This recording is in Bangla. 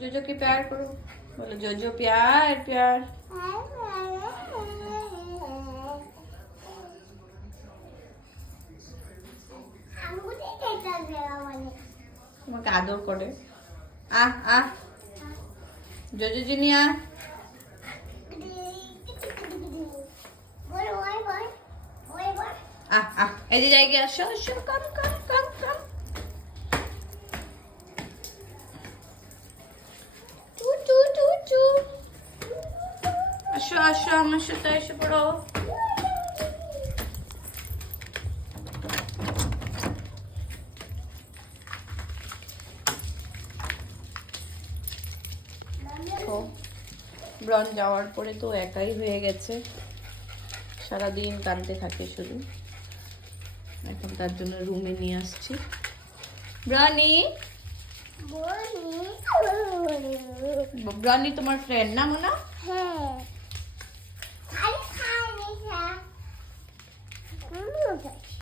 जोजो के प्यार करो, बोलो जोजो प्यार प्यार। তোমাকে আদর করে। আহ আহ জোজো জিনিয়া আহ আহ এই যে জায়গায় আসো আসো come come come come to to to to আসো আসো আমার সাথে এসে পড়ো। ব্রন যাওয়ার পরে তো একাই হয়ে গেছে, সারাদিন কাঁদতে থাকে শুধু। এখন তার জন্য রুমে নিয়ে আসছি। ব্রানি ব্রানি তোমার ফ্রেন্ড না মোনা? হ্যাঁ।